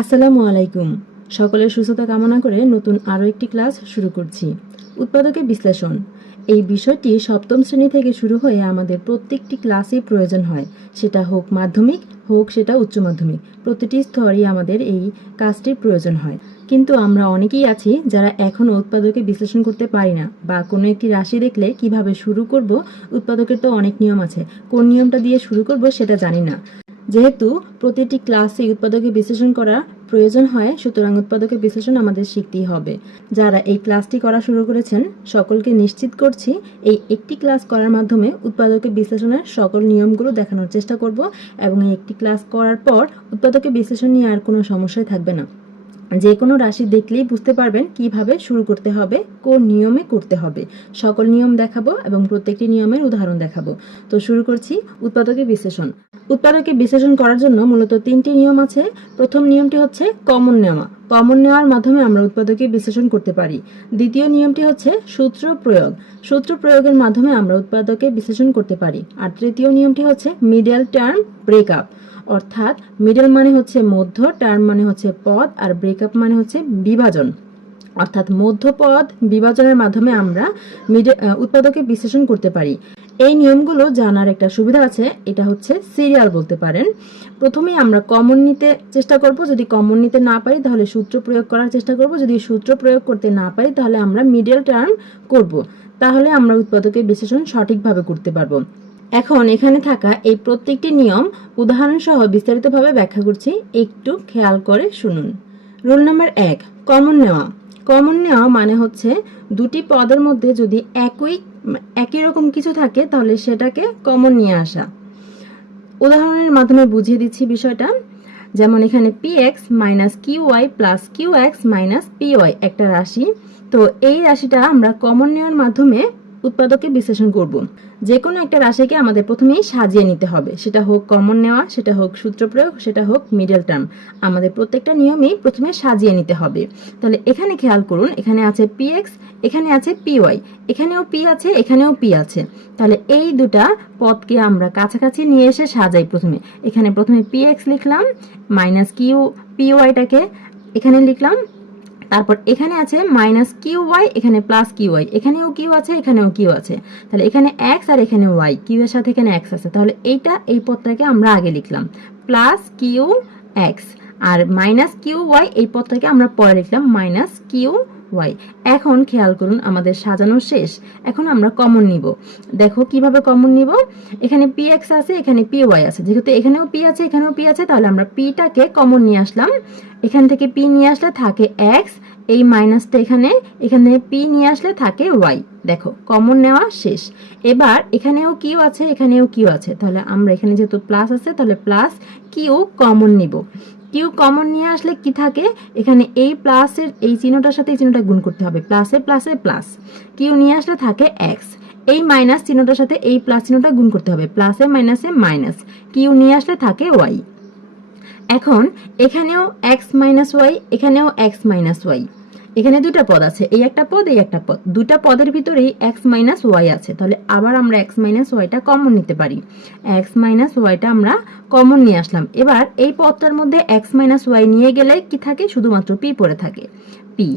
আসসালামু আলাইকুম। সকলের সুস্থতা কামনা করে নতুন আরও একটি ক্লাস শুরু করছি। উৎপাদকের বিশ্লেষণ। এই বিষয়টি সপ্তম শ্রেণি থেকে শুরু হয়ে আমাদের প্রত্যেকটি ক্লাসেই প্রয়োজন হয়। সেটা হোক মাধ্যমিক, হোক সেটা উচ্চ মাধ্যমিক। প্রতিটি স্তরেই আমাদের এই কাজটির প্রয়োজন হয়। কিন্তু আমরা অনেকেই আছি যারা এখনও উৎপাদকে বিশ্লেষণ করতে পারি না বা কোনো একটি রাশি দেখলে কীভাবে শুরু করব, উৎপাদকের তো অনেক নিয়ম আছে। কোন নিয়মটা দিয়ে শুরু করব সেটা জানি না। যেহেতু প্রতিটি ক্লাসে উৎপাদকে বিশ্লেষণ করা প্রয়োজন হয়, সুতরাং উৎপাদকের বিশ্লেষণ আমাদের শিখতেই হবে। যারা এই ক্লাসটি করা শুরু করেছেন, সকলকে নিশ্চিত করছি এই একটি ক্লাস করার মাধ্যমে উৎপাদকের বিশ্লেষণের সকল নিয়মগুলো দেখানোর চেষ্টা করব এবং এই একটি ক্লাস করার পর উৎপাদকের বিশ্লেষণ নিয়ে আর কোনো সমস্যাই থাকবে না। যে কোনো রাশি দেখলেই বুঝতে পারবেন কীভাবে শুরু করতে হবে, কোন নিয়মে করতে হবে। সকল নিয়ম দেখাবো এবং প্রত্যেকটি নিয়মের উদাহরণ দেখাবো। তো শুরু করছি উৎপাদকের বিশ্লেষণ। উৎপাদকে বিশ্লেষণ করার জন্য মূলত তিনটি নিয়ম আছে। প্রথম নিয়মটি হচ্ছে কমন নেওয়া। কমন নেওয়ার মাধ্যমে আমরা উৎপাদকে বিশ্লেষণ করতে পারি। দ্বিতীয় নিয়মটি হচ্ছে সূত্র প্রয়োগ। সূত্র প্রয়োগের মাধ্যমে আমরা উৎপাদকে বিশ্লেষণ করতে পারি। আর তৃতীয় নিয়মটি হচ্ছে মিডল টার্ম ব্রেকআপ। অর্থাৎ মিডল মানে হচ্ছে মধ্য টার্ম মানে হচ্ছে পদ, আর ব্রেকআপ মানে হচ্ছে বিভাজন। অর্থাৎ মধ্যপদ বিভাজনের মাধ্যমে আমরা উৎপাদকে বিশ্লেষণ করতে পারি। এই নিয়মগুলো জানার একটা সুবিধা আছে, এটা হচ্ছে সিরিয়াল বলতে পারেন। প্রথমে আমরা কমন নিতে চেষ্টা করব। যদি কমন নিতে না পারি, তাহলে সূত্র প্রয়োগ করার চেষ্টা করব। যদি সূত্র প্রয়োগ করতে না পারি, তাহলে আমরা মিডল টার্ম করব। তাহলে আমরা উৎপাদকের বিশ্লেষণ সঠিকভাবে করতে পারব। এখন এখানে থাকা এই প্রত্যেকটি নিয়ম উদাহরণসহ বিস্তারিতভাবে ব্যাখ্যা করছি, একটু খেয়াল করে শুনুন। রুল নাম্বার এক, কমন নেওয়া। কমন নেওয়া মানে হচ্ছে দুটি পদের মধ্যে যদি একই একই রকম কিছু থাকে, তাহলে সেটাকে কমন নিয়ে আসা। উদাহরণের মাধ্যমে বুঝিয়ে দিচ্ছি বিষয়টা। যেমন এখানে P X minus Q Y plus Q X minus P Y একটা রাশি। তো এই রাশিটা আমরা কমন নেওয়ার মাধ্যমে উৎপাদকে বিশ্লেষণ করব। যে কোনো একটা রাশিকে আমাদের প্রথমেই সাজিয়ে নিতে হবে। সেটা হোক কমন নেওয়া, সেটা হোক সূত্র প্রয়োগ, সেটা হোক মিডল টার্ম আমাদের প্রত্যেকটা নিয়মেই প্রথমে সাজিয়ে নিতে হবে। তাহলে এখানে খেয়াল করুন, এখানে আছে পি এক্স এখানে আছে পি ওয়াই এখানেও পি আছে, এখানেও পি আছে। তাহলে এই দুটা পদকে আমরা কাছাকাছি নিয়ে এসে সাজাই প্রথমে। এখানে প্রথমে পি এক্স লিখলাম মাইনাস কিউ পি ওয়াইটাকে এখানে লিখলাম তারপর এখানে আছে মাইনাস কিউ ওয়াই এখানে প্লাস কিউ ওয়াই এখানেও কিউ আছে, এখানেও কিউ আছে। তাহলে এখানে এক্স আর এখানে ওয়াই কিউ এর সাথে এখানে এক্স আছে। তাহলে এইটা, এই পদটাকে আমরা আগে লিখলাম। প্লাস কিউ এক্স আর মাইনাস কিউ ওয়াই এই পদটাকে আমরা পরে লিখলাম মাইনাস কিউ ওয়াই। এখন খেয়াল করুন আমাদের সাজানো শেষ। এখন আমরা কমন নিব। দেখো কীভাবে কমন নিব? এখানে পি এক্স আছে, এখানে পি ওয়াই আছে। যেহেতু এখানেও পি আছে, এখানেও পি আছে, তাহলে আমরা পিটাকে কমন নিয়ে আসলাম। এখান থেকে পি নিয়ে আসলে থাকে এক্স এই মাইনাসটা এখানে এখানে পি নিয়ে আসলে থাকে ওয়াই দেখো কমন নেওয়া শেষ। এবার এখানেও কিউ আছে, এখানেও কিউ আছে। তাহলে আমরা এখানে যেহেতু প্লাস আছে, তাহলে প্লাস কিউ কমন নিব। কিউ কমন নিয়ে আসলে কি থাকে? এখানে এই প্লাসের এই চিহ্নটার সাথে এই চিহ্নটা গুণ করতে হবে। প্লাসে প্লাসে প্লাস কিউ নিয়ে আসলে থাকে এক্স এই মাইনাস চিহ্নটার সাথে এই প্লাস চিহ্নটা গুণ করতে হবে। প্লাসে মাইনাসে মাইনাস কিউ নিয়ে আসলে থাকে ওয়াই এখন এখানেও এক্স মাইনাস ওয়াই এখানেও এক্স মাইনাস ওয়াই এখানে দুটা পদ আছে, এই একটা পদ, এই একটা পদ। দুটা পদের ভিতরেই এক্স মাইনাস ওয়াই আছে, তাহলে আবার আমরা এক্স মাইনাস ওয়াইটা কমন নিতে পারি। এক্স মাইনাস ওয়াইটা আমরা কমন নিয়ে আসলাম। এবার এই পদটার মধ্যে এক্স মাইনাস ওয়াই নিয়ে গেলে কি থাকে? শুধুমাত্র পি পড়ে থাকে। পি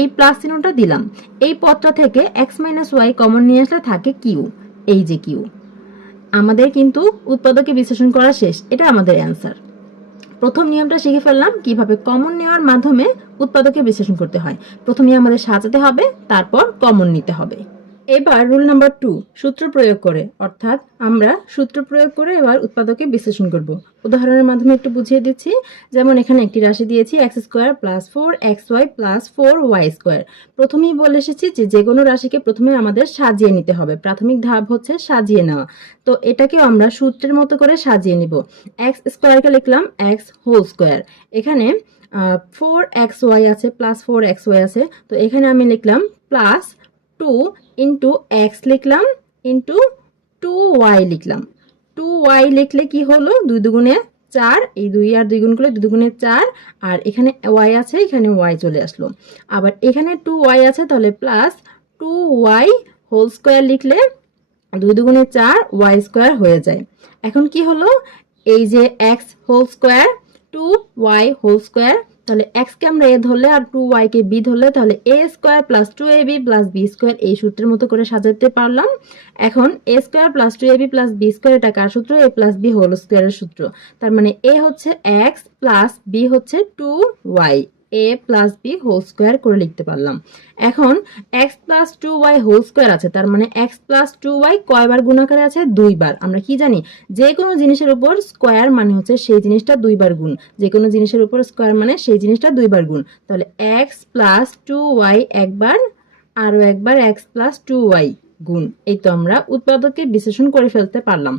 এই প্লাস চিহ্নটা দিলাম। এই পদটা থেকে এক্স মাইনাস ওয়াই কমন নিয়ে আসলে থাকে কিউ এই যে কিউ আমাদের কিন্তু উৎপাদকে বিশ্লেষণ করা শেষ। এটা আমাদের অ্যান্সার প্রথম নিয়মটা শিখে ফেললাম কীভাবে কমন নেওয়ার মাধ্যমে উৎপাদকে বিশ্লেষণ করতে হয়। প্রথমে আমাদের সাজাতে হবে, তারপর কমন নিতে হবে। এবার রুল নাম্বার টু সূত্র প্রয়োগ করে। অর্থাৎ আমরা সূত্র প্রয়োগ করে এবার উৎপাদকে বিশ্লেষণ করব। উদাহরণের মাধ্যমে একটু বুঝিয়ে দিচ্ছি। যেমন এখানে একটি রাশি দিয়েছি X square plus four X Y plus four Y square প্রথমেই বলে এসেছি যে যে কোনো রাশিকে প্রথমে আমাদের সাজিয়ে নিতে হবে। প্রাথমিক ধাপ হচ্ছে সাজিয়ে নেওয়া। তো এটাকেও আমরা সূত্রের মতো করে সাজিয়ে নিব। এক্স স্কোয়ারকে লিখলাম এক্স হোল স্কোয়ার এখানে ফোর এক্স ওয়াই আছে প্লাস ফোর এক্স ওয়াই আছে। তো এখানে আমি লিখলাম প্লাস টু ইন্টু এক্স লিখলাম ইন্টু টু ওয়াই লিখলাম। টু ওয়াই লিখলে কি হলো? দুই দুগুণে চার, এই দুই আর দুই গুণ করলে দুই দুগুণে চার, আর এখানে ওয়াই আছে, এখানে ওয়াই চলে আসলো। আবার এখানে টু ওয়াই আছে, তাহলে plus two Y whole square লিখলে দুই দুগুণে চার ওয়াই স্কোয়ার হয়ে যায়। এখন কি হলো? এই যে X whole square two Y whole square তাহলে এক্স কে আমরা এ ধরলে আর টু ওয়াই কে বি ধরলে, তাহলে A square plus two A B plus B square এই সূত্রের মতো করে সাজাতে পারলাম। এখন A square plus two A B plus B square এটা কার সূত্র? এ প্লাস বি হোল স্কোয়ারের সূত্র। তার মানে এ হচ্ছে এক্স প্লাস বি হচ্ছে two Y A plus B whole square করে লিখতে পারলাম। এখন X plus two Y whole square আছে, তার মানে এক্স প্লাস টু ওয়াই কয়বার গুণাকারে আছে? দুইবার। আমরা কি জানি? যে কোনো জিনিসের উপর স্কোয়ার মানে হচ্ছে সেই জিনিসটা দুইবার গুণ। যে কোনো জিনিসের উপর স্কোয়ার মানে সেই জিনিসটা দুইবার গুণ। তাহলে এক্স প্লাস টু ওয়াই একবার, আরও একবার এক্স প্লাস টু ওয়াই গুণ। এই তো আমরা উৎপাদককে বিশ্লেষণ করে ফেলতে পারলাম।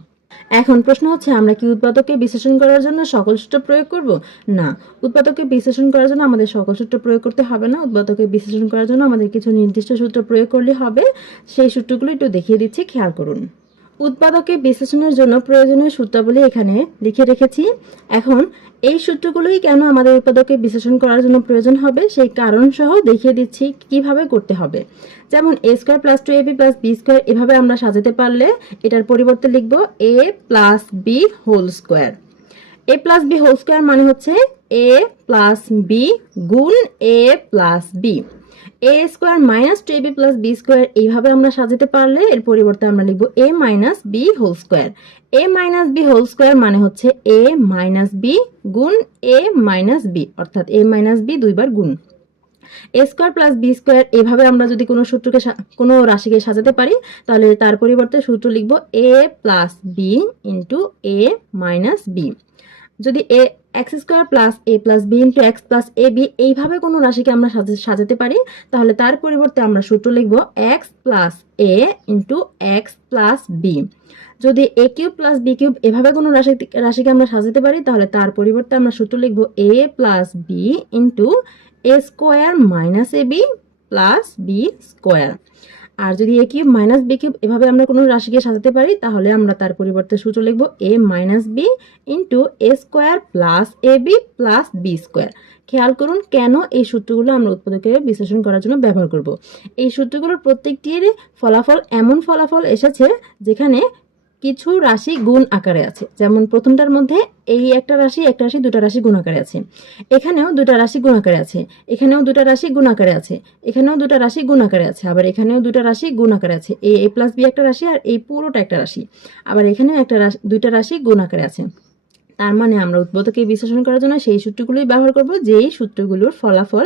এখন প্রশ্ন হচ্ছে, আমরা কি উৎপাদককে বিশ্লেষণ করার জন্য সকল সূত্র প্রয়োগ করব? না। উৎপাদককে বিশ্লেষণ করার জন্য আমাদের সকল সূত্র প্রয়োগ করতে হবে না। উৎপাদককে বিশ্লেষণ করার জন্য আমাদের কিছু নির্দিষ্ট সূত্র প্রয়োগ করলে হবে। সেই সূত্রগুলো একটু দেখিয়ে দিচ্ছি, খেয়াল করুন। উৎপাদকে বিশ্লেষণের জন্য প্রয়োজনীয় সূত্রাবলী এখানে লিখে রেখেছি। এখন এই সূত্রগুলোই কেন আমাদের উৎপাদকে বিশ্লেষণ করার জন্য প্রয়োজন হবে, সেই কারণ সহ দেখিয়ে দিচ্ছি কীভাবে করতে হবে। যেমন A square plus two A B plus B square এভাবে আমরা সাজাতে পারলে এটার পরিবর্তে লিখব A plus B whole square A plus B whole square মানে হচ্ছে এ প্লাস বি গুণ A plus B A square minus two A B plus B square এইভাবে আমরা সাজাতে পারলে এর পরিবর্তে আমরা লিখব A minus B whole square A minus B whole square মানে হচ্ছে এ মাইনাস বি গুণ এ মাইনাস বি অর্থাৎ এ মাইনাস বি দুইবার গুণ। A square plus B square এভাবে আমরা যদি কোনো সূত্রকে কোনো রাশিকে সাজাতে পারি, তাহলে তার পরিবর্তে সূত্র লিখব A plus B into A minus B যদি এ X square plus A plus B into X plus A B, এইভাবে কোনো রাশিকে আমরা সাজা- সাজাতে পারি। তাহলে তার পরিবর্তে আমরা সূত্র লিখব X plus A into X plus B. যদি A cube plus B cube এভাবে কোনো রাশি, রাশিকে আমরা সাজাতে পারি, তাহলে তার পরিবর্তে আমরা সূত্র লিখব A plus B into A square minus A B plus B square. আর যদি A cube minus B cube এভাবে আমরা কোনো রাশিকে সাজাতে পারি, তাহলে আমরা তার পরিবর্তে সূত্র লিখব A minus B into A square plus A B plus B square খেয়াল করুন কেন এই সূত্রগুলো আমরা উৎপাদকে বিশ্লেষণ করার জন্য ব্যবহার করব। এই সূত্রগুলোর প্রত্যেকটির ফলাফল এমন ফলাফল এসেছে যেখানে কিছু রাশি গুণ আকারে আছে। যেমন প্রথমটার মধ্যে এই একটা রাশি একটা রাশি, দুটা রাশি গুণ আকারে আছে। এখানেও দুটা রাশি গুণ আকারে আছে, এখানেও দুটা রাশি গুণ আকারে আছে, এখানেও দুটা রাশি গুণ আকারে আছে, আবার এখানেও দুটা রাশি গুণ আকারে আছে। এই এ প্লাস বি একটা রাশি আর এই পুরোটা একটা রাশি। আবার এখানেও একটা রাশি, দুইটা রাশি গুণ আকারে আছে। তার মানে আমরা উদ্বোধকে বিশ্লেষণ করার জন্য সেই সূত্রগুলোই ব্যবহার করব, যেই সূত্রগুলোর ফলাফল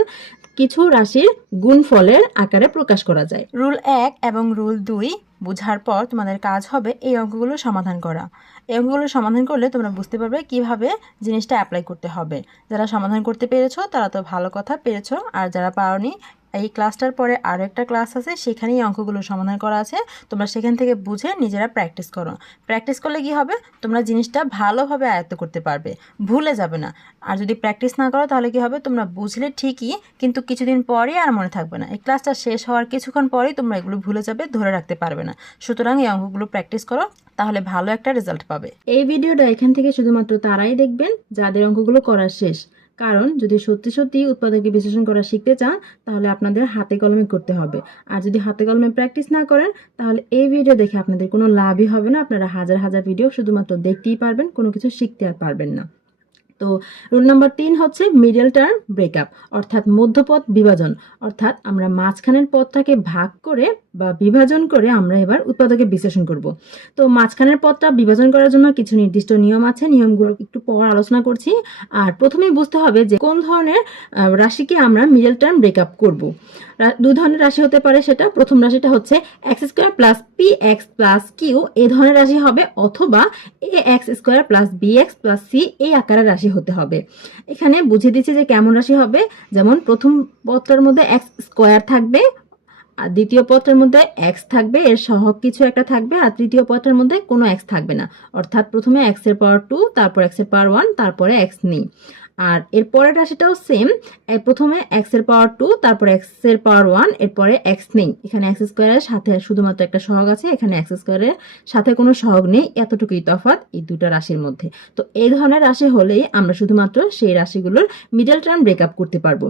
কিছু রাশির গুণফলের আকারে প্রকাশ করা যায়। রুল এক এবং রুল দুই বোঝার পর তোমাদের কাজ হবে এই অঙ্কগুলো সমাধান করা। এই অঙ্কগুলো সমাধান করলে তোমরা বুঝতে পারবে কীভাবে জিনিসটা অ্যাপ্লাই করতে হবে। যারা সমাধান করতে পেরেছ তারা তো ভালো কথা পেরেছ, আর যারা পারোনি এই ক্লাসটার পরে আরও একটা ক্লাস আছে, সেখানেই অঙ্কগুলো সমাধান করা আছে। তোমরা সেখান থেকে বুঝে নিজেরা প্র্যাকটিস করো। প্র্যাকটিস করলে কি হবে? তোমরা জিনিসটা ভালোভাবে আয়ত্ত করতে পারবে। ভুলে যাবে না। আর যদি প্র্যাকটিস না করো, তাহলে কি হবে? তোমরা বুঝলে ঠিকই, কিন্তু কিছুদিন পরে আর মনে থাকবে না। এই ক্লাসটা শেষ হওয়ার কিছুক্ষণ পরেই তোমরা এগুলো ভুলে যাবে, ধরে রাখতে পারবে না। সুতরাং এই অঙ্কগুলো প্র্যাকটিস করো, তাহলে ভালো একটা রেজাল্ট পাবে। এই ভিডিওটা এখান থেকে শুধুমাত্র তারাই দেখবেন, যাদের অঙ্কগুলো করা শেষ। কারণ যদি সত্যি সত্যি উৎপাদকে বিশ্লেষণ করা শিখতে চান, তাহলে আপনাদের হাতে কলমে করতে হবে। আর যদি হাতে কলমে প্র্যাকটিস না করেন, তাহলে এই ভিডিও দেখে আপনাদের কোনো লাভই হবে না। আপনারা হাজার হাজার ভিডিও শুধুমাত্র দেখতেই পারবেন, কোনো কিছু শিখতে আর পারবেন না। তো রুল নাম্বার তিন হচ্ছে মিডল টার্ম ব্রেকআপ অর্থাৎ মধ্যপথ বিভাজন। অর্থাৎ আমরা মাঝখানের পথটাকে ভাগ করে বা বিভাজন করে আমরা এবার উৎপাদকে বিশ্লেষণ করব। তো মাঝখানের পথটা বিভাজন করার জন্য কিছু নির্দিষ্ট নিয়ম আছে, নিয়মগুলো একটু পর আলোচনা করছি। আর প্রথমেই বুঝতে হবে যে কোন ধরনের রাশিকে আমরা মিডল টার্ম ব্রেকআপ করব। দু ধরনের রাশি হতে পারে সেটা। প্রথম রাশিটা হচ্ছে X square plus P X plus Q এ ধরনের রাশি হবে অথবা A X square plus B X plus C এই আকারের রাশি হতে হবে। এখানে বুঝিয়ে দিচ্ছি যে কেমন রাশি হবে। যেমন প্রথম পদটার মধ্যে এক্স স্কোয়ার থাকবে আর দ্বিতীয় পদটার মধ্যে এক্স থাকবে, এর সহগ কিছু একটা থাকবে, আর তৃতীয় পদটার মধ্যে কোনো এক্স থাকবে না। অর্থাৎ প্রথমে এক্সের পাওয়ার টু তারপর এক্সের পাওয়ার ওয়ান তারপরে এক্স নেই। আর এর পরের রাশিটাও সেম প্রথমে এক্সের পাওয়ার টু তারপর এক্সের পাওয়ার ওয়ান এরপরে এক্স নেই। এখানে এক্স স্কোয়ারের সাথে শুধুমাত্র একটা সহগ আছে, এখানে এক্স স্কোয়ারের সাথে কোনো সহগ নেই। এতটুকুই তফাৎ এই দুটো রাশির মধ্যে। তো এই ধরনের রাশি হলেই আমরা শুধুমাত্র সেই রাশিগুলোর মিডল টার্ম ব্রেকআপ করতে পারব।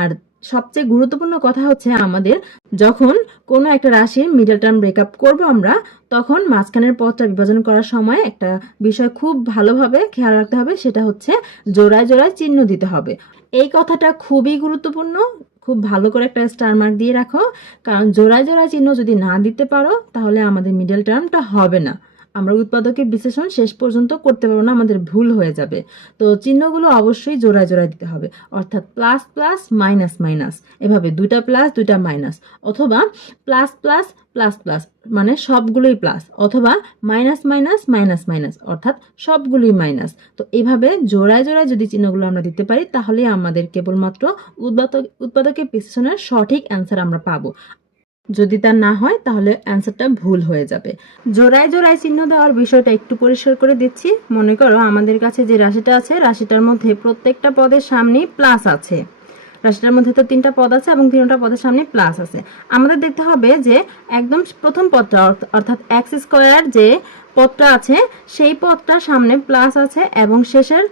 আর সবচেয়ে গুরুত্বপূর্ণ কথা হচ্ছে আমাদের, যখন কোনো একটা রাশির মিডল টার্ম ব্রেকআপ করব আমরা, তখন মাঝখানের পথটা বিভাজন করার সময় একটা বিষয় খুব ভালোভাবে খেয়াল রাখতে হবে, সেটা হচ্ছে জোড়ায় জোড়ায় চিহ্ন দিতে হবে। এই কথাটা খুবই গুরুত্বপূর্ণ, খুব ভালো করে একটা স্টার মার্ক দিয়ে রাখো, কারণ জোড়ায় জোড়ায় চিহ্ন যদি না দিতে পারো, তাহলে আমাদের মিডল টার্মটা হবে না। আমরা উৎপাদকের বিশ্লেষণ শেষ পর্যন্ত করতে পারব না, আমাদের ভুল হয়ে যাবে। তো চিহ্নগুলো অবশ্যই জোড়ায় জোড়ায় দিতে হবে। অর্থাৎ প্লাস প্লাস মাইনাস মাইনাস এভাবে দুইটা প্লাস দুইটা মাইনাস অথবা প্লাস প্লাস প্লাস প্লাস মানে সবগুলোই প্লাস অথবা মাইনাস মাইনাস মাইনাস মাইনাস অর্থাৎ সবগুলোই মাইনাস তো এইভাবে জোড়ায় জোড়ায় যদি চিহ্নগুলো আমরা দিতে পারি, তাহলে আমাদের কেবলমাত্র উৎপাদক, উৎপাদকের বিশ্লেষণের সঠিক অ্যান্সার আমরা পাবো। যদি তা না হয়, তাহলে অ্যান্সারটা ভুল হয়ে যাবে। জোড়ায় জোড়ায় চিহ্ন দেওয়ার বিষয়টা একটু পরিষ্কার করে দিচ্ছি। মনে করো আমাদের কাছে যে রাশিটা আছে, রাশিটার মধ্যে প্রত্যেকটা পদের সামনেই প্লাস আছে। রাশিটার মধ্যে তো তিনটা পদ আছে এবং তিনটা পদের সামনে প্লাস আছে। আমাদের দেখতে হবে যে একদম প্রথম পদটা, অর্থ- অর্থাৎ এক্স স্কোয়ার যে পদটা আছে, সেই পদটার সামনে প্লাস আছে এবং শেষের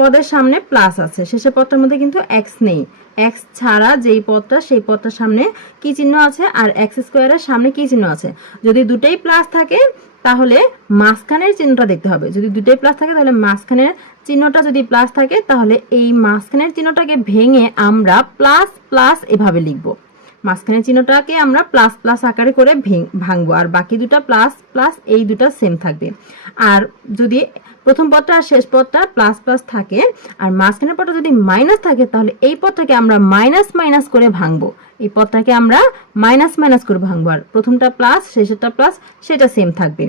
পদের সামনে প্লাস আছে। শেষের পদটার মধ্যে কিন্তু এক্স নেই। এক্স ছাড়া যেই পদটা, সেই পদটার সামনে কি চিহ্ন আছে আর এক্স স্কোয়ারের সামনে কি চিহ্ন আছে? যদি দুটেই প্লাস থাকে, তাহলে মাঝখানের চিহ্নটা দেখতে হবে। যদি দুটোই প্লাস থাকে, তাহলে মাঝখানের চিহ্নটা যদি প্লাস থাকে, তাহলে এই মাঝখানের চিহ্নটাকে ভেঙে আমরা প্লাস প্লাস এভাবে লিখব। মাঝখানের চিহ্নটাকে আমরা প্লাস প্লাস আকারে করে ভেঙ- ভাঙবো। আর বাকি দুটা প্লাস প্লাস এই দুটা সেম থাকবে। আর যদি প্রথম পদটা আর শেষ পদটা প্লাস প্লাস থাকে। আর মাঝখানের পদটা যদি মাইনাস থাকে, তাহলে এই পদটাকে আমরা মাইনাস মাইনাস করে ভাঙবো। এই পদটাকে আমরা মাইনাস মাইনাস করে ভাঙবো। আর প্রথমটা প্লাস শেষেরটা প্লাস সেটা সেম থাকবে।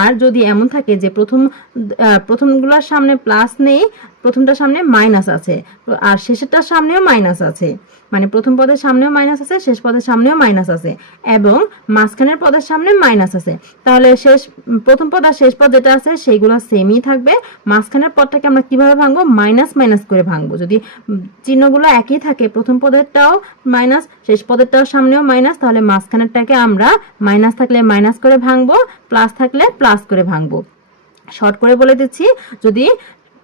আর যদি এমন থাকে যে প্রথম প্রথমগুলোর সামনে প্লাস নেই, প্রথমটার সামনে মাইনাস আছে, আর শেষেরটার সামনেও মাইনাস আছে। মানে প্রথম পদের সামনেও মাইনাস আছে, শেষ পদের সামনেও মাইনাস আছে, এবং মাঝখানের পদের সামনে মাইনাস আছে। তাহলে শেষ, প্রথম পদ আর শেষ পদ যেটা আছে, সেইগুলো সেমই থাকবে, মাঝখানের পদটাকে আমরা কীভাবে ভাঙবো? মাইনাস মাইনাস করে ভাঙবো। যদি চিহ্নগুলো একই থাকে, প্রথম পদেরটাও মাইনাস, শেষ পদেরটাও সামনেও মাইনাস, তাহলে মাঝখানেরটাকে আমরা মাইনাস থাকলে মাইনাস করে ভাঙবো, প্লাস থাকলে প্লাস করে ভাঙবো। শর্ট করে বলে দিচ্ছি, যদি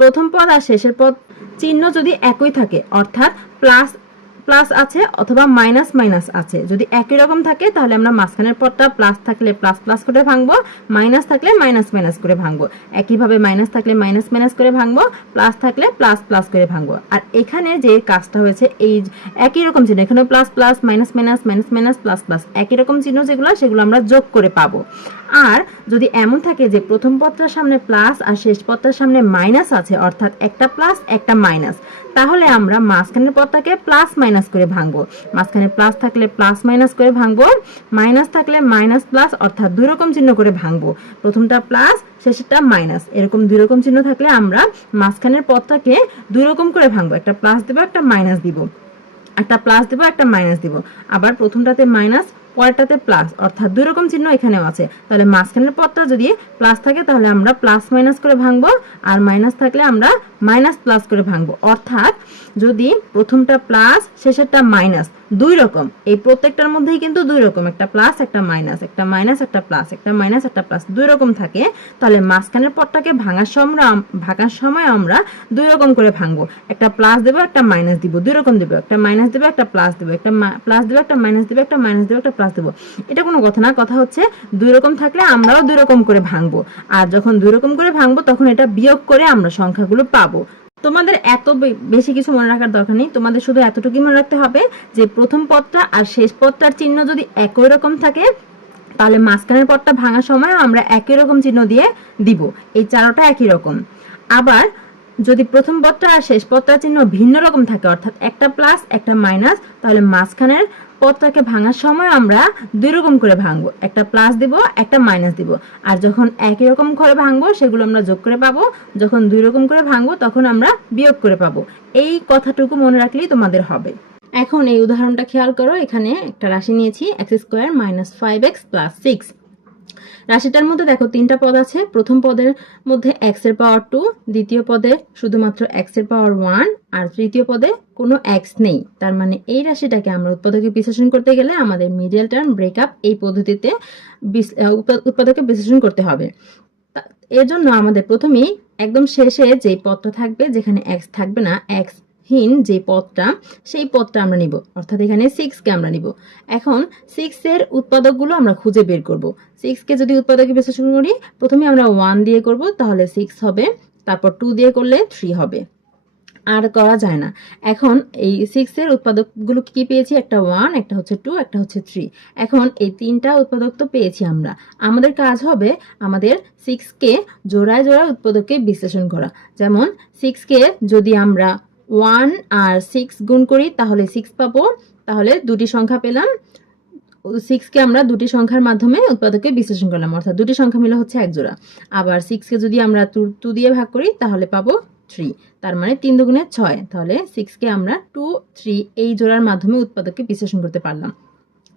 প্রথম পদ আর শেষের পদ চিহ্ন যদি একই থাকে, অর্থাৎ প্লাস প্লাস আছে অথবা মাইনাস মাইনাস আছে। যদি একই রকম থাকে, তাহলে আমরা মাঝখানের পদটা প্লাস থাকলে প্লাস প্লাস করে ভাঙবো মাইনাস থাকলে মাইনাস মাইনাস করে ভাঙবো। একইভাবে মাইনাস থাকলে মাইনাস মাইনাস করে ভাঙবো প্লাস থাকলে প্লাস প্লাস করে ভাঙবো। আর এখানে যে কাজটা হয়েছে, এই একই রকম চিহ্ন এখানে plus plus minus minus minus minus plus plus একই রকম চিহ্ন যেগুলো, সেগুলো আমরা যোগ করে পাবো। আর যদি এমন থাকে যে প্রথম পদটার সামনে প্লাস আর শেষ পদটার সামনে মাইনাস আছে, অর্থাৎ একটা প্লাস একটা মাইনাস তাহলে আমরা মাঝখানের পদটাকে প্লাস মাইনাস করে ভাঙবো। মাঝখানে প্লাস থাকলে প্লাস মাইনাস করে ভাঙবো মাইনাস থাকলে মাইনাস প্লাস অর্থাৎ দুই রকম চিহ্ন করে ভাঙবো। প্রথমটা প্লাস শেষেরটা মাইনাস এরকম দুই রকম চিহ্ন থাকলে আমরা মাঝখানের পদটাকে দুই রকম করে ভাঙবো। একটা প্লাস দেবো, একটা মাইনাস দিব। একটা প্লাস দেবো, একটা মাইনাস দিব। আবার প্রথমটাতে মাইনাস পরেরটাতে প্লাস অর্থাৎ দুই রকম চিহ্ন এখানেও আছে। তাহলে মাঝখানের পদটা যদি প্লাস থাকে, তাহলে আমরা প্লাস মাইনাস করে ভাঙবো, আর মাইনাস থাকলে আমরা মাইনাস প্লাস করে ভাঙবো। অর্থাৎ যদি প্রথমটা প্লাস, শেষেরটা মাইনাস, দুই রকম। এই প্রত্যেকটার মধ্যেই কিন্তু দুই রকম, একটা প্লাস, একটা মাইনাস একটা মাইনাস, একটা প্লাস, একটা মাইনাস, একটা প্লাস, দুই রকম থাকে। তাহলে মাঝখানের পদটাকে ভাঙার সময় ভাঙার সময় আমরা দুই রকম করে ভাঙবো। একটা প্লাস দেবো, একটা মাইনাস দিব। দুই রকম দেবো, একটা মাইনাস দেবো, একটা প্লাস দেবো। একটা প্লাস দেবো, একটা মাইনাস দেবো, একটা মাইনাস দেবো, একটা প্লাস দেবো। এটা কোনো কথা না, কথা হচ্ছে দুই রকম থাকলে আমরাও দুই রকম করে ভাঙবো। আর যখন দুই রকম করে ভাঙবো, তখন এটা বিয়োগ করে আমরা সংখ্যাগুলো পাবো। তোমাদের এত বেশি কিছু মনে রাখার দরকার নেই। তোমাদের শুধু এতটুকুই মনে রাখতে হবে যে, প্রথম পদটা আর শেষ পদটার চিহ্ন যদি একই রকম থাকে, তাহলে মাঝখানের পদটা ভাঙার সময় আমরা একই রকম চিহ্ন দিয়ে দিব। এই চারোটা একই রকম। আবার যদি প্রথম পদটা আর শেষ পদটার চিহ্ন ভিন্ন রকম থাকে, অর্থাৎ একটা প্লাস একটা মাইনাস তাহলে মাঝখানের পদটাকে ভাঙার সময় আমরা দুই রকম করে ভাঙবো। একটা প্লাস দিব, একটা মাইনাস দিব। আর যখন একই রকম করে ভাঙবো, সেগুলো আমরা যোগ করে পাবো। যখন দুই রকম করে ভাঙবো, তখন আমরা বিয়োগ করে পাবো। এই কথাটুকু মনে রাখলেই তোমাদের হবে। এখন এই উদাহরণটা খেয়াল করো, এখানে একটা রাশি নিয়েছি X square minus five X plus six রাশিটার মধ্যে দেখো তিনটা পদ আছে। প্রথম পদের মধ্যে এক্সের পাওয়ার টু দ্বিতীয় পদে শুধুমাত্র এক্সের পাওয়ার ওয়ান আর তৃতীয় পদে কোনো এক্স নেই। তার মানে এই রাশিটাকে আমরা উৎপাদকে বিশ্লেষণ করতে গেলে আমাদের মিডিয়াল টার্ম ব্রেকআপ এই পদ্ধতিতে উৎপাদকে বিশ্লেষণ করতে হবে। এর জন্য আমাদের প্রথমেই একদম শেষে যে পদটা থাকবে, যেখানে এক্স থাকবে না এক্স হীন যে পদটা, সেই পদটা আমরা নিব। অর্থাৎ এখানে সিক্সকে আমরা নিব। এখন সিক্সের উৎপাদকগুলো আমরা খুঁজে বের করব। সিক্সকে যদি উৎপাদকে বিশ্লেষণ করি, প্রথমে আমরা ওয়ান দিয়ে করব, তাহলে সিক্স হবে, তারপর টু দিয়ে করলে থ্রি হবে। আর করা যায় না। এখন এই সিক্সের উৎপাদকগুলো কি পেয়েছি? একটা ওয়ান একটা হচ্ছে টু একটা হচ্ছে থ্রি এখন এই তিনটা উৎপাদক তো পেয়েছি আমরা। আমাদের কাজ হবে আমাদের সিক্সকে জোড়ায় জোড়ায় উৎপাদককে বিশ্লেষণ করা। যেমন সিক্সকে যদি আমরা ওয়ান আর সিক্স গুণ করি, তাহলে সিক্স পাবো। তাহলে দুটি সংখ্যা পেলাম। সিক্সকে আমরা দুটি সংখ্যার মাধ্যমে উৎপাদককে বিশ্লেষণ করলাম, অর্থাৎ দুটি সংখ্যা মিলে হচ্ছে এক জোড়া। আবার সিক্সকে যদি আমরা টু টু দিয়ে ভাগ করি, তাহলে পাবো থ্রি। তার মানে তিন দুগুণে ছয়। তাহলে সিক্সকে আমরা টু, থ্রি এই জোড়ার মাধ্যমে উৎপাদককে বিশ্লেষণ করতে পারলাম।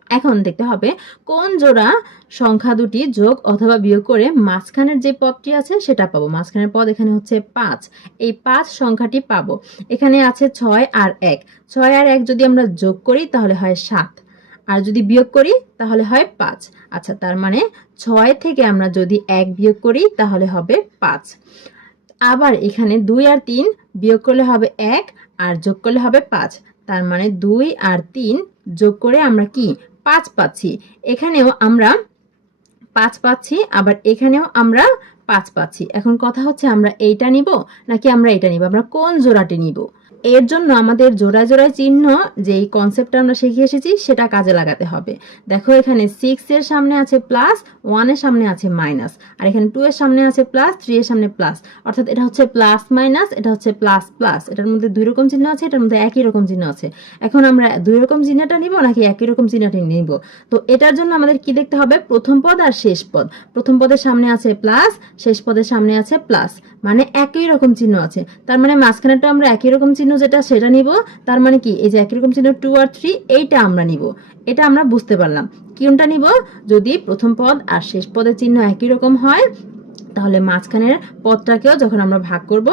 এখন দেখতে হবে কোন জোড়া সংখ্যা দুটি যোগ অথবা বিয়োগ করে মাঝখানের যে পদটি আছে সেটা পাবো। মাঝখানের পদ এখানে হচ্ছে পাঁচ। এই পাঁচ সংখ্যাটি পাবো। এখানে আছে ছয় আর এক। ছয় আর এক যদি আমরা যোগ করি তাহলে হয় সাত। আর যদি বিয়োগ করি তাহলে হয় পাঁচ। আচ্ছা তার মানে ছয় থেকে আমরা যদি এক বিয়োগ করি তাহলে হবে পাঁচ। আবার এখানে দুই আর তিন বিয়োগ করলে হবে এক আর যোগ করলে হবে পাঁচ। তার মানে দুই আর তিন যোগ করে আমরা কি পাঁচ পাচ্ছি। এখানেও আমরা পাঁচ পাচ্ছি, আবার এখানেও আমরা পাঁচ পাচ্ছি। এখন কথা হচ্ছে আমরা এইটা নিব নাকি আমরা এটা নিব? আমরা কোন জোড়াটি নিব? এর জন্য আমাদের জোড়া জোড়ায় চিহ্ন যে এই কনসেপ্টটা আমরা শিখে এসেছি, সেটা কাজে লাগাতে হবে। দেখো এখানে সিক্স এর সামনে আছে প্লাস ওয়ানের সামনে আছে মাইনাস আর এখানে টু এর সামনে আছে প্লাস থ্রি এর সামনে প্লাস অর্থাৎ এটা হচ্ছে প্লাস মাইনাস এটা হচ্ছে প্লাস প্লাস এটার মধ্যে দুই রকম চিহ্ন আছে, এটার মধ্যে একই রকম চিহ্ন আছে। এখন আমরা দুই রকম চিহ্নটা নিব নাকি একই রকম চিহ্নটা নিব? তো এটার জন্য আমাদের কি দেখতে হবে? প্রথম পদ আর শেষ পদ। প্রথম পদের সামনে আছে প্লাস শেষ পদের সামনে আছে প্লাস মানে একই রকম চিহ্ন আছে। তার মানে মাঝখানেটা আমরা একই রকম চিহ্ন যেটা সেটা নিব, তার মানে কি? এই যে একই রকম চিহ্ন টু আর থ্রি এইটা আমরা নিব। এটা আমরা বুঝতে পারলাম। কোনটা নিব? যদি প্রথম পদ আর শেষ পদের চিহ্ন একই রকম হয়, তাহলে মাঝখানের পদটাকেও যখন আমরা ভাগ করব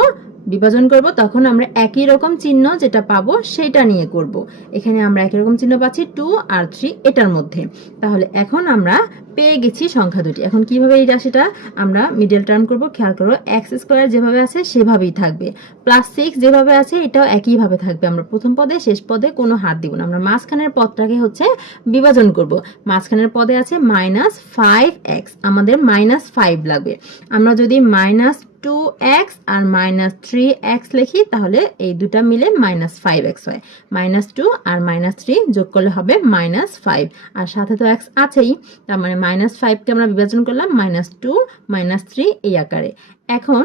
বিভাজন করব, তখন আমরা একই রকম চিহ্ন যেটা পাবো সেটা নিয়ে করব। এখানে আমরা একই রকম চিহ্ন পাচ্ছি টু আর থ্রি এটার মধ্যে। তাহলে এখন আমরা পেয়ে গেছি সংখ্যা দুটি। এখন কীভাবে এই রাশিটা আমরা মিডল টার্ম করব, খেয়াল করো এক্স স্কোয়ার যেভাবে আছে সেভাবেই থাকবে। প্লাস সিক্স যেভাবে আছে, এটাও একইভাবে থাকবে। আমরা প্রথম পদে, শেষ পদে কোনো হাত দিব না। আমরা মাঝখানের পদটাকে হচ্ছে বিভাজন করব। মাঝখানের পদে আছে মাইনাস ফাইভ এক্স আমাদের মাইনাস ফাইভ লাগবে। আমরা যদি মাইনাস টু এক্স আর মাইনাস থ্রি এক্স লিখি, তাহলে এই দুটা মিলে মাইনাস ফাইভ এক্স হয়। মাইনাস টু আর মাইনাস থ্রি যোগ করলে হবে মাইনাস ফাইভ আর সাথে তো এক্স আছেই, তার মানে মাইনাস ফাইভকে আমরা বিভাজন করলাম মাইনাস টু মাইনাস থ্রি এই আকারে। এখন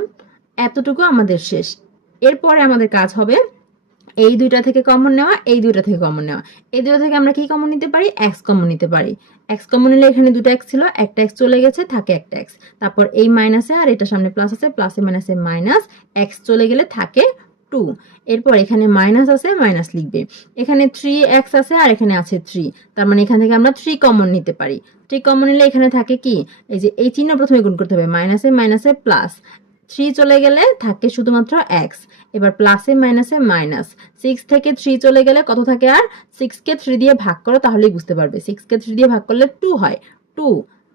এতটুকু আমাদের শেষ। এরপরে আমাদের কাজ হবে এই দুইটা থেকে কমন নেওয়া, এই দুইটা থেকে কমন নেওয়া। এই দুইটা থেকে আমরা কি কমন নিতে পারি? এক্স কমন নিতে পারি। এক্স কমন নিলে এখানে দুটো এক্স ছিল, একটা এক্স চলে গেছে, থাকে একটা এক্স তারপর এই মাইনাসে আর এটা সামনে প্লাস আছে প্লাসে মাইনাসে মাইনাস এক্স চলে গেলে থাকে টু এরপর এখানে মাইনাস আছে মাইনাস লিখবে। এখানে থ্রি এক্স আছে আর এখানে আছে থ্রি তার মানে এখান থেকে আমরা থ্রি কমন নিতে পারি। থ্রি কমন নিলে এখানে থাকে কি? এই যে এই চিহ্ন প্রথমে গুণ করতে হবে মাইনাসে মাইনাসে প্লাস থ্রি চলে গেলে থাকে শুধুমাত্র এক্স এবার প্লাসে মাইনাসে মাইনাস সিক্স থেকে থ্রি চলে গেলে কত থাকে আর? সিক্সকে থ্রি দিয়ে ভাগ করো তাহলেই বুঝতে পারবে। সিক্সকে থ্রি দিয়ে ভাগ করলে টু হয়। টু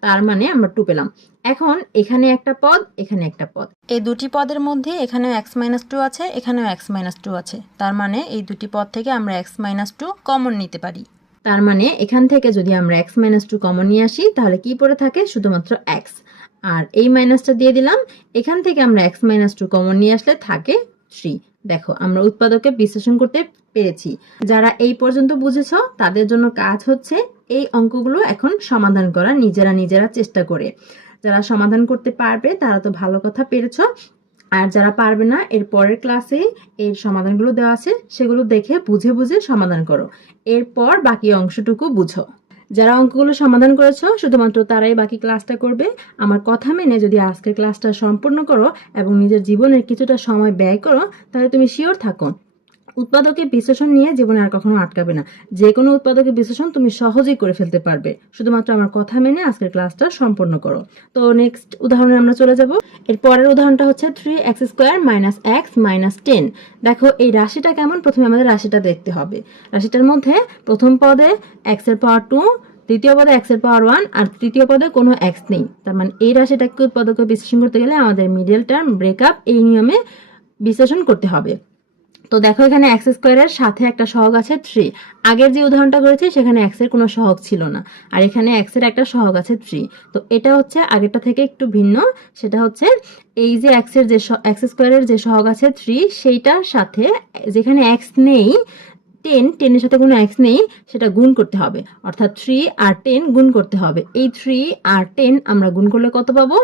তার মানে আমরা টু পেলাম। এখন এখানে একটা পদ এখানে একটা পদ। এই দুটি পদের মধ্যে এখানেও এক্স মাইনাস টু আছে এখানেও এক্স মাইনাস টু আছে। তার মানে এই দুটি পদ থেকে আমরা এক্স মাইনাস টু কমন নিতে পারি। তার মানে এখান থেকে যদি আমরা এক্স মাইনাস টু কমন নিয়ে আসি তাহলে কি পড়ে থাকে? শুধুমাত্র এক্স আর এই মাইনাসটা দিয়ে দিলাম। এখান থেকে আমরা এক্স মাইনাস টু কমন নিয়ে আসলে থাকে থ্রি দেখো, আমরা উৎপাদকে বিশ্লেষণ করতে পেরেছি। যারা এই পর্যন্ত বুঝেছ, তাদের জন্য কাজ হচ্ছে এই অঙ্কগুলো এখন সমাধান করা নিজেরা নিজেরা চেষ্টা করে। যারা সমাধান করতে পারবে, তারা তো ভালো কথা পেরেছ। আর যারা পারবে না, এর পরের ক্লাসে এর সমাধানগুলো দেওয়া আছে, সেগুলো দেখে বুঝে বুঝে সমাধান করো। এরপর বাকি অংশটুকু বুঝো। যারা অঙ্কগুলো সমাধান করেছ, শুধুমাত্র তারাই বাকি ক্লাসটা করবে। আমার কথা মেনে যদি আজকের ক্লাসটা সম্পূর্ণ করো এবং নিজের জীবনের কিছুটা সময় ব্যয় করো, তাহলে তুমি শিওর থাকো। উৎপাদকের বিশ্লেষণ নিয়ে জীবনে আর কখনো আটকাবে না। যে কোনো উৎপাদকের বিশ্লেষণ তুমি সহজেই করে ফেলতে পারবে। শুধুমাত্র আমার কথা মেনে আজকের ক্লাসটা সম্পূর্ণ করো। তো নেক্সট উদাহরণে আমরা চলে যাব। এর পরের উদাহরণটা হচ্ছে three X square minus X minus ten দেখো, এই রাশিটা কেমন? প্রথমে আমাদের রাশিটা দেখতে হবে। রাশিটার মধ্যে প্রথম পদে এক্সের পাওয়ার টু দ্বিতীয় পদে এক্সের পাওয়ার ওয়ান আর তৃতীয় পদে কোনো এক্স নেই। তার মানে এই রাশিটাকে উৎপাদকে বিশ্লেষণ করতে গেলে আমাদের মিডল টার্ম ব্রেকআপ এই নিয়মে বিশ্লেষণ করতে হবে। তো দেখো এখানে এক্স স্কোয়ারের সাথে একটা সহগ আছে থ্রি আগের যে উদাহরণটা করেছি, সেখানে এক্সের কোনো সহগ ছিল না। আর এখানে এক্সের একটা সহগ আছে থ্রি তো এটা হচ্ছে আগেরটা থেকে একটু ভিন্ন। সেটা হচ্ছে এই যে এক্সের যে এক্স স্কোয়ারের যে সহগ আছে থ্রি সেইটার সাথে যেখানে এক্স নেই টেন টেনের সাথে কোনো এক্স নেই, সেটা গুণ করতে হবে। অর্থাৎ থ্রি আর টেন গুণ করতে হবে। এই থ্রি আর টেন আমরা গুণ করলে কত পাবো?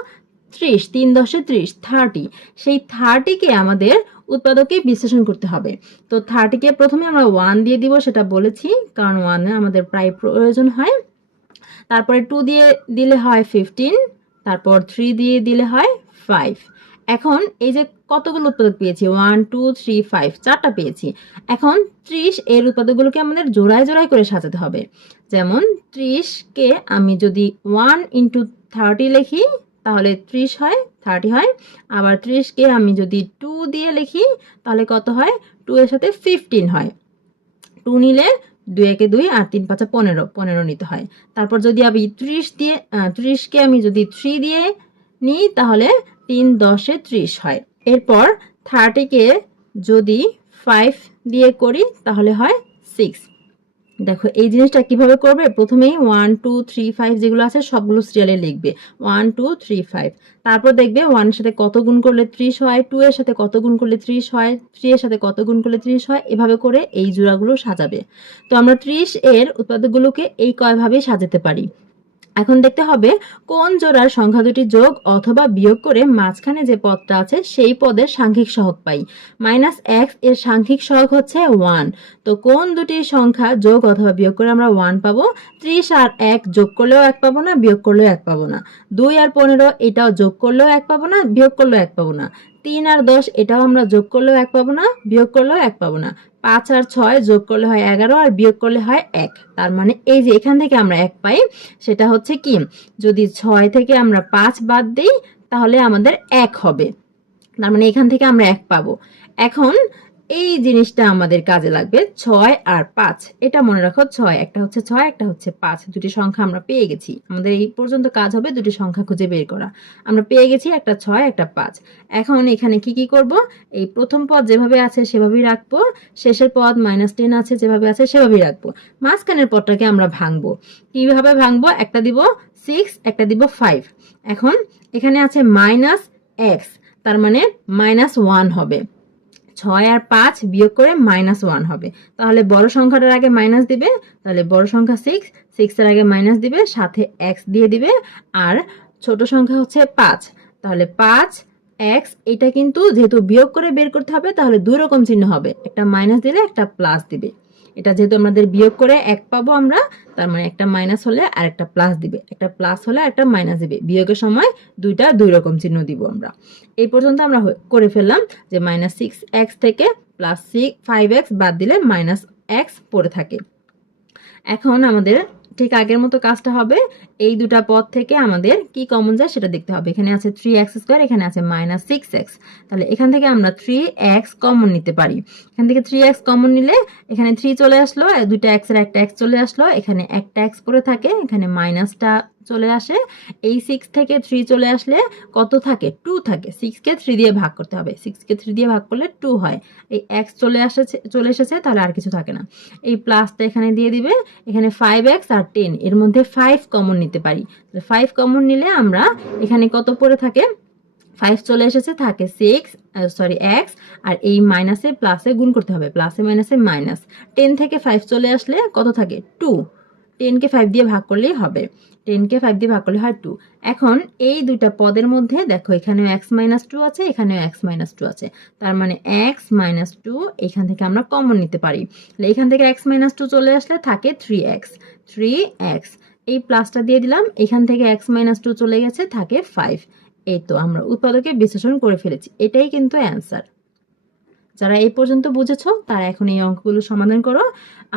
ত্রিশ, তিন দশে ত্রিশ থার্টি সেই থার্টিকে আমাদের উৎপাদকে বিশ্লেষণ করতে হবে। তো থার্টিকে প্রথমে আমরা ওয়ান দিয়ে দিব, সেটা বলেছি, কারণ ওয়ানে আমাদের প্রায় প্রয়োজন হয়। তারপরে টু দিয়ে দিলে হয় ফিফটিন তারপর থ্রি দিয়ে দিলে হয় ফাইভ এখন এই যে কতগুলো উৎপাদক পেয়েছি? ওয়ান টু থ্রি ফাইভ চারটা পেয়েছি। এখন ত্রিশ এর উৎপাদকগুলোকে আমাদের জোড়ায় জোড়ায় করে সাজাতে হবে। যেমন ত্রিশকে আমি যদি ওয়ান ইন্টু থার্টি লিখি তাহলে ত্রিশ হয় থার্টি হয়। আবার ত্রিশকে আমি যদি টু দিয়ে লিখি, তাহলে কত হয়? টু এর সাথে ফিফটিন হয়। টু নিলে দুই একে দুই আর তিন পাঁচা পনেরো পনেরো নিতে হয়। তারপর যদি আমি ত্রিশ দিয়ে ত্রিশকে আমি যদি থ্রি দিয়ে নিই, তাহলে তিন দশে ত্রিশ হয়। এরপর থার্টিকে যদি ফাইভ দিয়ে করি, তাহলে হয় সিক্স দেখো, এই জিনিসটা কীভাবে করবে? প্রথমেই ওয়ান টু থ্রি ফাইভ যেগুলো আছে সবগুলো সিরিয়ালে লিখবে। ওয়ান টু থ্রি ফাইভ তারপর দেখবে ওয়ানের সাথে কত গুণ করলে ত্রিশ হয় টু এর সাথে কত গুণ করলে ত্রিশ হয় থ্রি এর সাথে কত গুণ করলে ত্রিশ হয়, এভাবে করে এই জোড়াগুলো সাজাবে। তো আমরা ত্রিশ এর উৎপাদকগুলোকে এই কয়ভাবে সাজাতে পারি? এখন দেখতে হবে কোন জোড়ার সংখ্যা দুটি যোগ অথবা বিয়োগ করে মাঝখানে যে পদটা আছে সেই পদের সাংখ্যিক সহগ পাই। মাইনাস এক্সের সাংখ্যিক সহগ হচ্ছে ওয়ান তো কোন দুটি সংখ্যা যোগ অথবা বিয়োগ করে আমরা ওয়ান পাবো? ত্রিশ আর এক যোগ করলেও এক পাবো না, বিয়োগ করলেও এক পাবো না। দুই আর পনেরো, এটাও যোগ করলেও এক পাবো না, বিয়োগ করলেও এক পাবো না। তিন আর দশ, এটাও আমরা যোগ করলেও এক পাবো না, বিয়োগ করলেও এক পাবো না। পাঁচ আর ছয় যোগ করলে হয় এগারো আর বিয়োগ করলে হয় এক। তার মানে এই যে এখান থেকে আমরা এক পাই, সেটা হচ্ছে কি? যদি ছয় থেকে আমরা পাঁচ বাদ দিই, তাহলে আমাদের এক হবে। তার মানে এখান থেকে আমরা এক পাবো। এখন এই জিনিসটা আমাদের কাজে লাগবে ছয় আর পাঁচ। এটা মনে রাখো, ছয়, একটা হচ্ছে ছয়, একটা হচ্ছে পাঁচ। দুটি সংখ্যা আমরা পেয়ে গেছি। আমাদের এই পর্যন্ত কাজ হবে দুটি সংখ্যা খুঁজে বের করা। আমরা পেয়ে গেছি একটা ছয়, একটা পাঁচ। এখন এখানে কি কি করব? এই প্রথম পদ যেভাবে আছে সেভাবেই রাখব। শেষের পদ মাইনাস টেন আছে যেভাবে আছে সেভাবেই রাখব। মাঝখানের পদটাকে আমরা ভাঙবো। কীভাবে ভাঙবো? একটা দিব সিক্স একটা দিব ফাইভ এখন এখানে আছে মাইনাস এক্স তার মানে মাইনাস ওয়ান হবে। ছয় আর পাঁচ বিয়োগ করে মাইনাস ওয়ান হবে। তাহলে বড় সংখ্যাটার আগে মাইনাস দিবে, তাহলে বড় সংখ্যা সিক্স সিক্সের আগে মাইনাস দিবে, সাথে এক্স দিয়ে দিবে, আর ছোট সংখ্যা হচ্ছে পাঁচ। তাহলে পাঁচ এক্স এটা কিন্তু যেহেতু বিয়োগ করে বের করতে হবে, তাহলে দুই রকম চিহ্ন হবে। একটা মাইনাস দিলে একটা প্লাস দিবে। এটা যেহেতু আমাদের বিয়োগ করে এক পাবো আমরা, তার মানে একটা মাইনাস হলে আর একটা প্লাস দিবে। একটা প্লাস হলে একটা মাইনাস দিবে। বিয়োগের সময় দুইটা দুই রকম চিহ্ন দিব আমরা। এই পর্যন্ত আমরা করে ফেললাম যে মাইনাস সিক্স এক্স থেকে প্লাস সিক্স ফাইভ এক্স বাদ দিলে মাইনাস এক্স পড়ে থাকে। এখন আমাদের ঠিক আগের মতো কাজটা হবে। এই দুটা পদ থেকে আমাদের কি কমন যায় সেটা দেখতে হবে। এখানে আছে থ্রি এক্স স্কোয়ার এখানে আছে মাইনাস সিক্স এক্স তাহলে এখান থেকে আমরা থ্রি এক্স কমন নিতে পারি। এখান থেকে থ্রি এক্স কমন নিলে এখানে থ্রি চলে আসলো, দুইটা এক্সের একটা এক্স চলে আসলো, এখানে একটা এক্স পরে থাকে, এখানে মাইনাসটা চলে আসে, এই সিক্স থেকে থ্রি চলে আসলে কত থাকে? টু থাকে। সিক্সকে থ্রি দিয়ে ভাগ করতে হবে। সিক্সকে থ্রি দিয়ে ভাগ করলে টু হয়। এই এক্স চলে এসেছে চলে এসেছে, তাহলে আর কিছু থাকে না। এই প্লাসটা এখানে দিয়ে দিবে। এখানে ফাইভ এক্স আর টেন এর মধ্যে ফাইভ কমন নিতে পারি। ফাইভ কমন নিলে আমরা এখানে কত পড়ে থাকে? ফাইভ চলে এসেছে, থাকে সিক্স সরি এক্স আর এই মাইনাসে প্লাসে গুণ করতে হবে। প্লাসে মাইনাসে মাইনাস টেন থেকে ফাইভ চলে আসলে কত থাকে? টু টেনকে ফাইভ দিয়ে ভাগ করলেই হবে। টেনকে ফাইভ দিয়ে ভাগ করলে হয় টু এখন এই দুইটা পদের মধ্যে দেখো এখানেও এক্স মাইনাস টু আছে, এখানেও এক্স মাইনাস টু আছে। তার মানে এক্স মাইনাস টু এখান থেকে আমরা কমন নিতে পারি। তাহলে এখান থেকে এক্স মাইনাস টু চলে আসলে থাকে থ্রি এক্স থ্রি এক্স এই প্লাসটা দিয়ে দিলাম, এখান থেকে এক্স মাইনাস টু চলে গেছে, থাকে ফাইভ এই তো আমরা উৎপাদকে বিশ্লেষণ করে ফেলেছি। এটাই কিন্তু অ্যান্সার যারা এই পর্যন্ত বুঝেছ, তারা এখন এই অঙ্কগুলো সমাধান করো।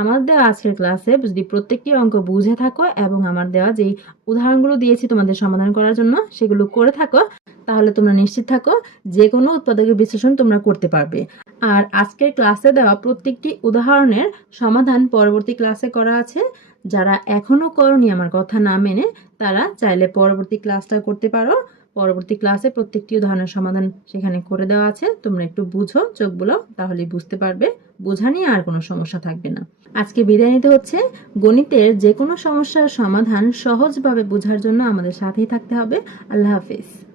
আমার দেওয়া আজকের ক্লাসে যদি প্রত্যেকটি অঙ্ক বুঝে থাকো এবং আমার দেওয়া যেই উদাহরণগুলো দিয়েছি তোমাদের সমাধান করার জন্য, সেগুলো করে থাকো, তাহলে তোমরা নিশ্চিত থাকো যে কোনো উৎপাদকের বিশ্লেষণ তোমরা করতে পারবে। আর আজকের ক্লাসে দেওয়া প্রত্যেকটি উদাহরণের সমাধান পরবর্তী ক্লাসে করা আছে। যারা এখনও করনি আমার কথা না মেনে, তারা চাইলে পরবর্তী ক্লাসটা করতে পারো। পরবর্তী ক্লাসে প্রত্যেকটি উদাহরণের সমাধান সেখানে করে দেওয়া আছে। তোমরা একটু বুঝো চোখ বলো তাহলে বুঝতে পারবে। বোঝা নিয়ে আর কোনো সমস্যা থাকবে না। আজকে বিদায় নিতে হচ্ছে। গণিতের যে কোনো সমস্যার সমাধান সহজভাবে বোঝার জন্য আমাদের সাথেই থাকতে হবে। আল্লাহ হাফিজ।